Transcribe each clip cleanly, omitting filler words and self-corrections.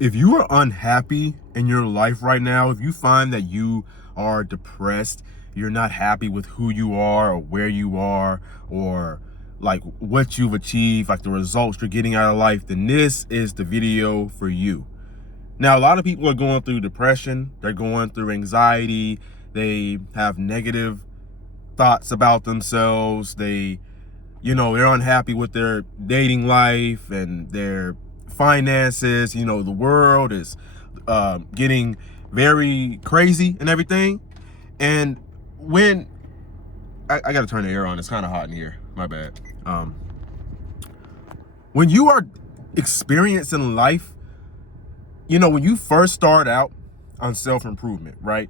If you are unhappy in your life right now, if you find that you are depressed, you're not happy with who you are or where you are or like what you've achieved, like the results you're getting out of life, then this is the video for you. Now, a lot of people are going through depression, they're going through anxiety, they have negative thoughts about themselves, they're unhappy with their dating life and their finances. The world is getting very crazy and everything. And when I got to turn the air on, it's kind of hot in here. My bad. When you are experiencing life, when you first start out on self-improvement, right?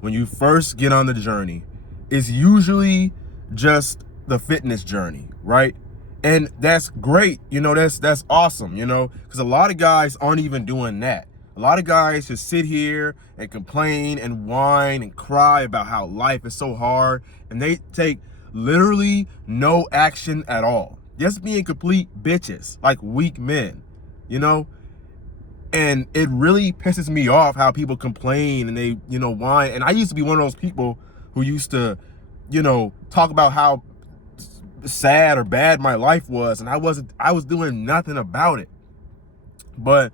When you first get on the journey, it's usually just the fitness journey, right? And that's great, that's awesome, because a lot of guys aren't even doing that. A lot of guys just sit here and complain and whine and cry about how life is so hard, and they take literally no action at all. Just being complete bitches, like weak men, and it really pisses me off how people complain and they, whine. And I used to be one of those people who used to, talk about how sad or bad my life was, and I was doing nothing about it. But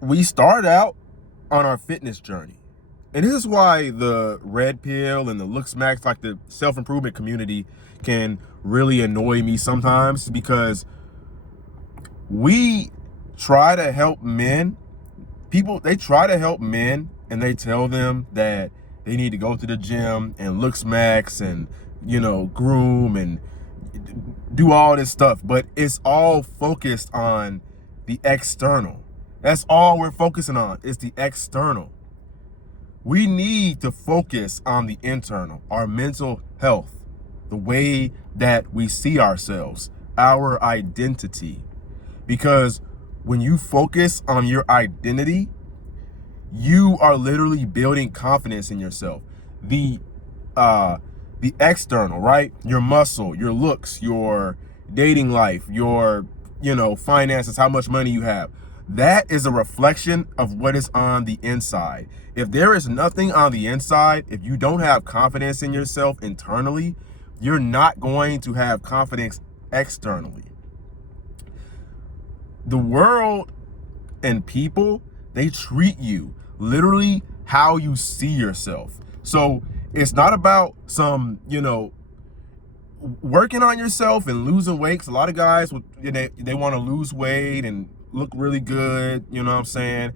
we start out on our fitness journey, and this is why the red pill and the looks max, like the self-improvement community, can really annoy me sometimes, because we try to help men. They try to help men, and they tell them that they need to go to the gym and looks max and groom and do all this stuff, but it's all focused on the external. That's all we're focusing on, is the external. We need to focus on the internal, our mental health, the way that we see ourselves, our identity. Because when you focus on your identity, you are literally building confidence in yourself. The external, right? Your muscle, your looks, your dating life, your, finances, how much money you have. That is a reflection of what is on the inside. If there is nothing on the inside, if you don't have confidence in yourself internally, you're not going to have confidence externally. The world and people, they treat you literally how you see yourself. So it's not about some, working on yourself and losing weight. 'Cause a lot of guys, they want to lose weight and look really good, you know what I'm saying?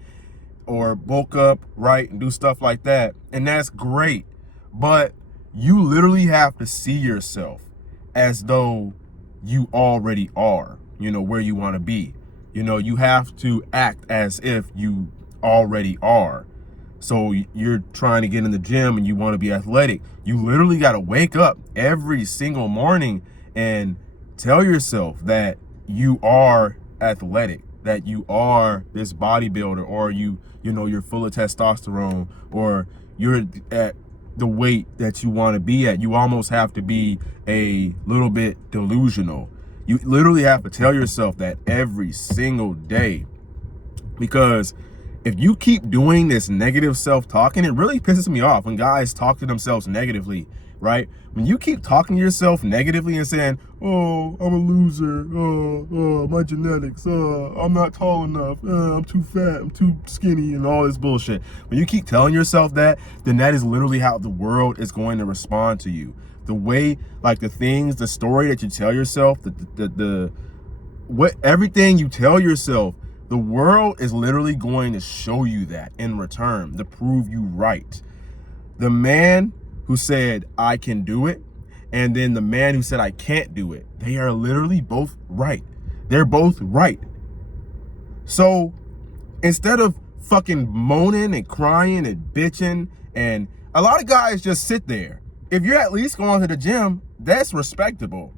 Or bulk up, right? And do stuff like that. And that's great. But you literally have to see yourself as though you already are, where you want to be. You have to act as if you already are. So you're trying to get in the gym and you want to be athletic. You literally got to wake up every single morning and tell yourself that you are athletic, that you are this bodybuilder, or you're full of testosterone, or you're at the weight that you want to be at. You almost have to be a little bit delusional. You literally have to tell yourself that every single day, because if you keep doing this negative self-talk, and it really pisses me off when guys talk to themselves negatively, right? When you keep talking to yourself negatively and saying, oh, I'm a loser, my genetics, I'm not tall enough, I'm too fat, I'm too skinny, and all this bullshit. When you keep telling yourself that, then that is literally how the world is going to respond to you. The way, like the story that you tell yourself, everything you tell yourself, the world is literally going to show you that in return to prove you right. The man who said, I can do it, and then the man who said, I can't do it, they are literally both right. They're both right. So instead of fucking moaning and crying and bitching, and a lot of guys just sit there. If you're at least going to the gym, that's respectable,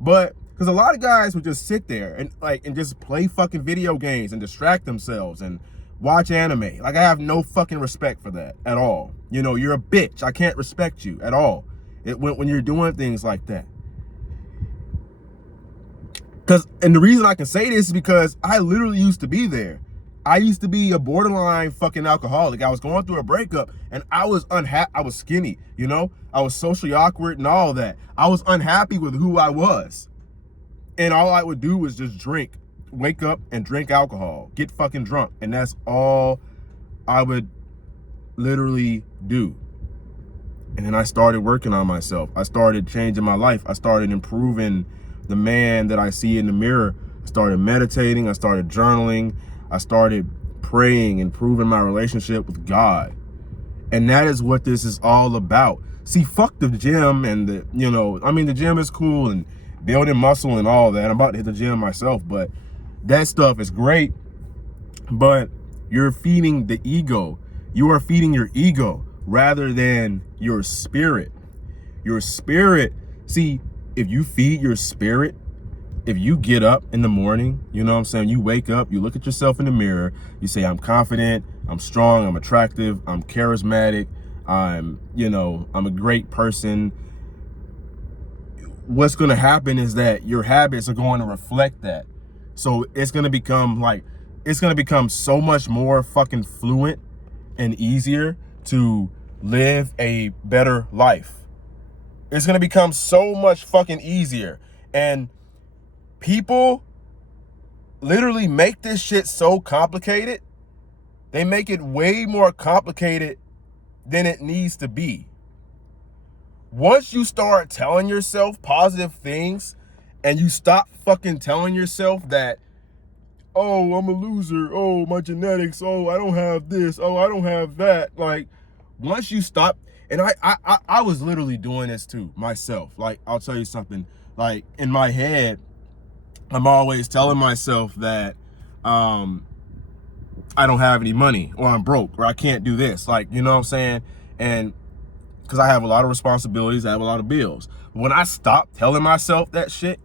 But because a lot of guys would just sit there and just play fucking video games and distract themselves and watch anime. Like, I have no fucking respect for that at all. You're a bitch. I can't respect you at all when you're doing things like that. And the reason I can say this is because I literally used to be there. I used to be a borderline fucking alcoholic. I was going through a breakup and I was unhappy. I was skinny, you know? I was socially awkward and all that. I was unhappy with who I was. And all I would do was just drink, wake up and drink alcohol, get fucking drunk. And that's all I would literally do. And then I started working on myself. I started changing my life. I started improving the man that I see in the mirror. I started meditating. I started journaling. I started praying, improving my relationship with God. And that is what this is all about. See, fuck the gym and the gym is cool and building muscle and all that. I'm about to hit the gym myself, but that stuff is great. But you're feeding the ego. You are feeding your ego rather than your spirit. Your spirit, see, if you feed your spirit, if you get up in the morning, you know what I'm saying? You wake up, you look at yourself in the mirror, you say, I'm confident, I'm strong, I'm attractive, I'm charismatic, I'm a great person. What's going to happen is that your habits are going to reflect that. So it's going to become so much more fucking fluent and easier to live a better life. It's going to become so much fucking easier. And people literally make this shit so complicated. They make it way more complicated than it needs to be. Once you start telling yourself positive things and you stop fucking telling yourself that, oh, I'm a loser, oh, my genetics, oh, I don't have this, oh, I don't have that. Like, once you stop, and I was literally doing this too, myself. Like, I'll tell you something, like, in my head, I'm always telling myself that I don't have any money, or I'm broke, or I can't do this. Like, you know what I'm saying? And because I have a lot of responsibilities, I have a lot of bills. When I stopped telling myself that shit,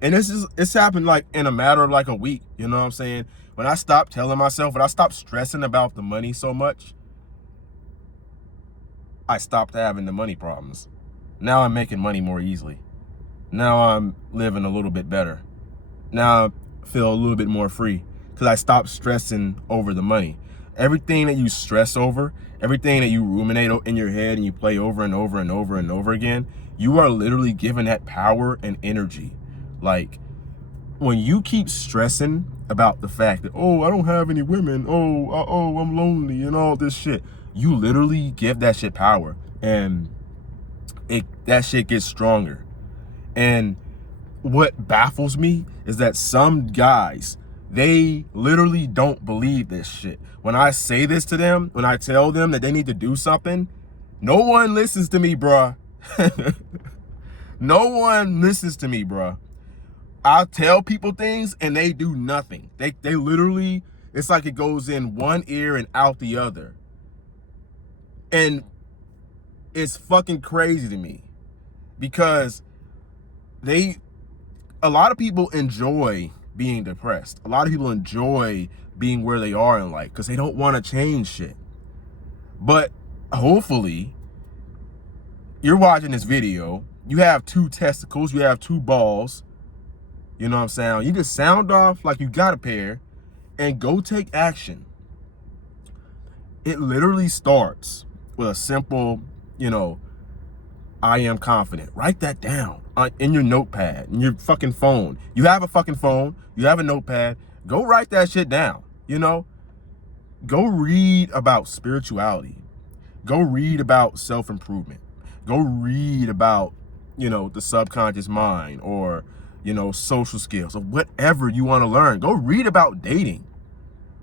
and it's happened like in a matter of like a week, you know what I'm saying? When I stopped telling myself, when I stopped stressing about the money so much, I stopped having the money problems. Now I'm making money more easily. Now I'm living a little bit better. Now I feel a little bit more free because I stopped stressing over the money. Everything that you stress over, everything that you ruminate in your head and you play over and over and over and over again, you are literally given that power and energy. Like, when you keep stressing about the fact that, oh, I don't have any women, oh, I'm lonely and all this shit, you literally give that shit power, and that shit gets stronger. And what baffles me is that some guys, they literally don't believe this shit. When I say this to them, when I tell them that they need to do something, no one listens to me, bruh. No one listens to me, bruh. I tell people things and they do nothing. They literally, it's like it goes in one ear and out the other. And it's fucking crazy to me because a lot of people enjoy being depressed. A lot of people enjoy being where they are in life because they don't want to change shit. But hopefully, you're watching this video, you have 2 testicles, you have 2 balls, you know what I'm saying? You just sound off like you got a pair and go take action. It literally starts with a simple, I am confident. Write that down in your notepad, in your fucking phone. You have a fucking phone, you have a notepad, go write that shit down, Go read about spirituality. Go read about self-improvement. Go read about, the subconscious mind, or, social skills, or whatever you want to learn. Go read about dating.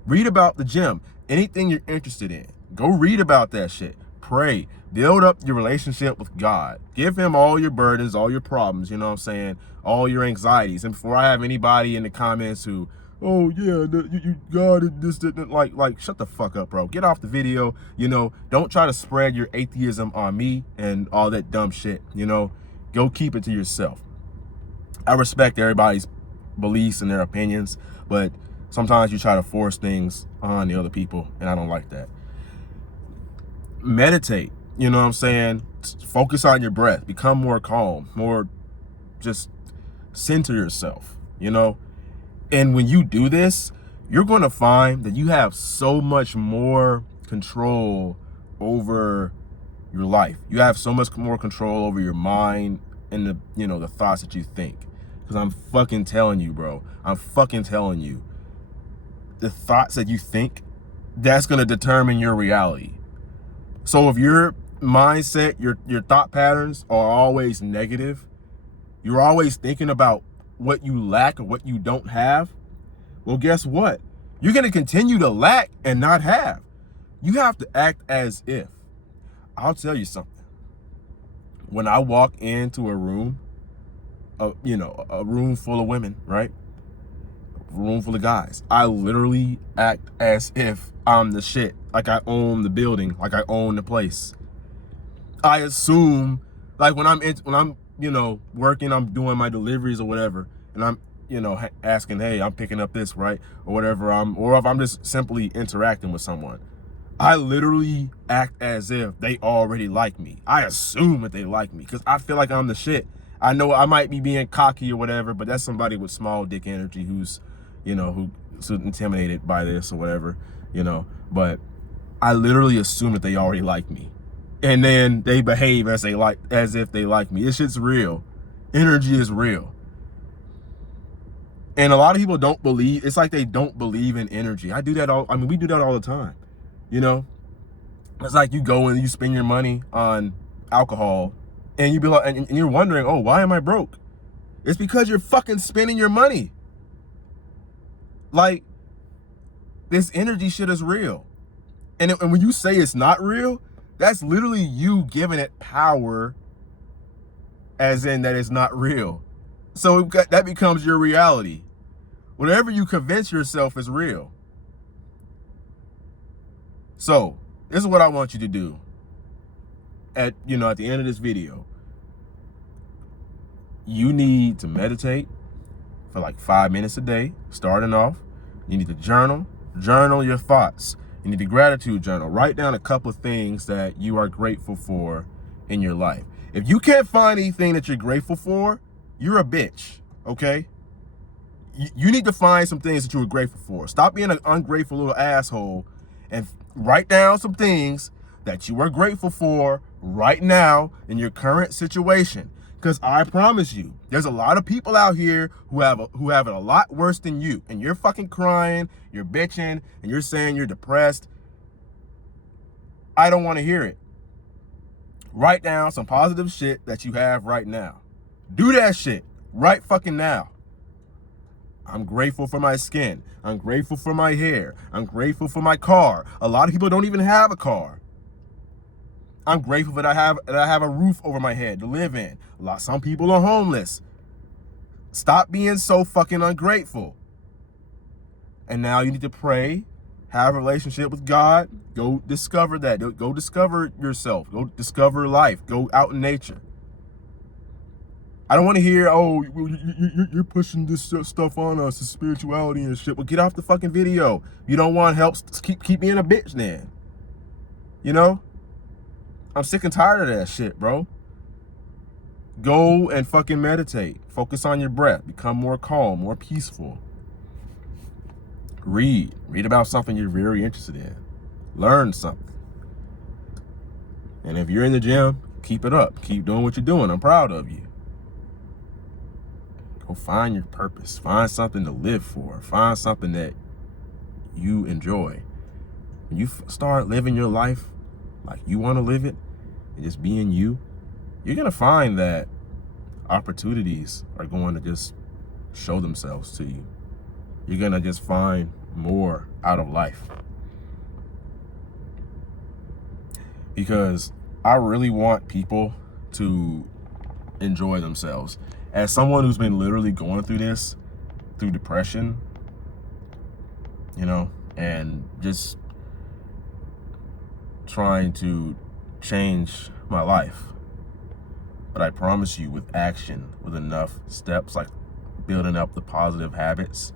Read about the gym. Anything you're interested in. Go read about that shit. Pray. Build up your relationship with God. Give him all your burdens, all your problems, you know what I'm saying? All your anxieties. And before I have anybody in the comments who, oh yeah, God, this, like, shut the fuck up, bro. Get off the video, don't try to spread your atheism on me and all that dumb shit, Go keep it to yourself. I respect everybody's beliefs and their opinions, but sometimes you try to force things on the other people, and I don't like that. Meditate, you know what I'm saying? Focus on your breath. Become more calm, more just center yourself. you know? And when you do this, you're going to find that you have so much more control over your life. You have so much more control over your mind and the, you know, the thoughts that you think. Because I'm fucking telling you, bro. I'm fucking telling you. The thoughts that you think, that's going to determine your reality. So if your mindset, your thought patterns are always negative, you're always thinking about what you lack or what you don't have, well, guess what? You're going to continue to lack and not have. You have to act as if. I'll tell you something. When I walk into a room, you know, a room full of women, right? A room full of guys, I literally act as if I'm the shit. Like I own the building, like I own the place. I assume, like when I'm, you know, working, I'm doing my deliveries or whatever, and I'm, you know, asking, hey, I'm picking up this, right? Or whatever, or if I'm just simply interacting with someone, I literally act as if they already like me. I assume that they like me because I feel like I'm the shit. I know I might be being cocky or whatever, but that's somebody with small dick energy who's, you know, who's intimidated by this or whatever, you know. But I literally assume that they already like me. And then they behave as if they like me. This shit's real. Energy is real. And a lot of people don't believe, it's like they don't believe in energy. I do that we do that all the time. You know, it's like you go and you spend your money on alcohol and you be like, and you're wondering, oh, why am I broke? It's because you're fucking spending your money. Like, this energy shit is real. And when you say it's not real, that's literally you giving it power, as in that it's not real. So that becomes your reality. Whatever you convince yourself is real. So this is what I want you to do at the end of this video. You need to meditate for like 5 minutes a day, starting off. You need to journal your thoughts. You need to gratitude journal. Write down a couple of things that you are grateful for in your life. If you can't find anything that you're grateful for, you're a bitch, okay? You need to find some things that you were grateful for. Stop being an ungrateful little asshole and write down some things that you are grateful for right now in your current situation. Because I promise you, there's a lot of people out here who have it a lot worse than you. And you're fucking crying, you're bitching, and you're saying you're depressed. I don't want to hear it. Write down some positive shit that you have right now. Do that shit right fucking now. I'm grateful for my skin. I'm grateful for my hair. I'm grateful for my car. A lot of people don't even have a car. I'm grateful that I have a roof over my head to live in. Some people are homeless. Stop being so fucking ungrateful. And now you need to pray, have a relationship with God. Go discover that. Go discover yourself. Go discover life. Go out in nature. I don't want to hear, oh, you're pushing this stuff on us, the spirituality and shit. Well, get off the fucking video. You don't want help, keep being a bitch then. You know? I'm sick and tired of that shit, bro. Go and fucking meditate. Focus on your breath. Become more calm, more peaceful. Read about something you're very interested in. Learn something. And if you're in the gym, keep it up. Keep doing what you're doing. I'm proud of you. Go find your purpose. Find something to live for. Find something that you enjoy. When you start living your life like you want to live it and just being you, you're going to find that opportunities are going to just show themselves to you. You're going to just find more out of life. Because I really want people to enjoy themselves. As someone who's been literally going through this, through depression, and just trying to change my life. But I promise you, with action, with enough steps, like building up the positive habits,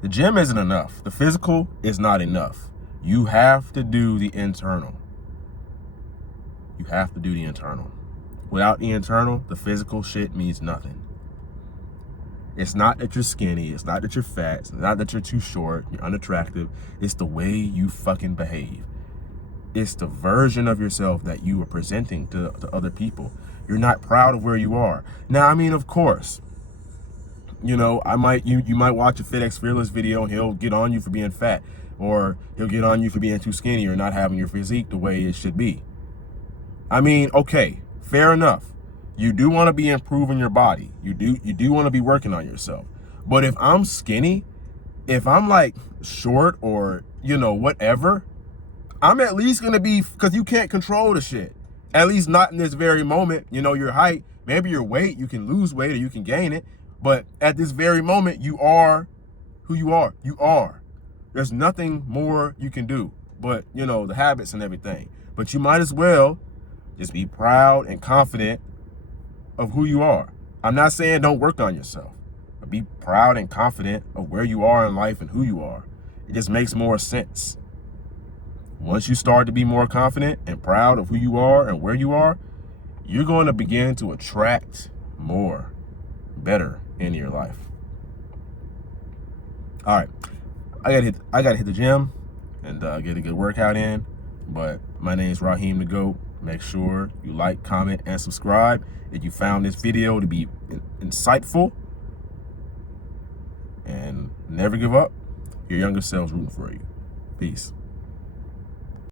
the gym isn't enough. The physical is not enough. You have to do the internal. You have to do the internal. Without the internal, the physical shit means nothing. It's not that you're skinny. It's not that you're fat. It's not that you're too short. You're unattractive. It's the way you fucking behave. It's the version of yourself that you are presenting to other people. You're not proud of where you are. Now, I mean, of course, you know, you might watch a FitX Fearless video and he'll get on you for being fat, or he'll get on you for being too skinny or not having your physique the way it should be. I mean, okay, fair enough. You do want to be improving your body. You do want to be working on yourself. But if I'm skinny, if I'm like short or, you know, whatever, I'm at least going to be, because you can't control the shit. At least not in this very moment. You know, your height, maybe your weight, you can lose weight or you can gain it. But at this very moment, you are who you are. You are. There's nothing more you can do but, you know, the habits and everything. But you might as well just be proud and confident of who you are. I'm not saying don't work on yourself, but be proud and confident of where you are in life and who you are. It just makes more sense. Once you start to be more confident and proud of who you are and where you are, you're going to begin to attract more better into your life. All right, I gotta hit the gym and get a good workout in. But my name is Raheem the GOAT. Make sure you like, comment, and subscribe if you found this video to be insightful. And never give up. Your younger self's rooting for you. Peace.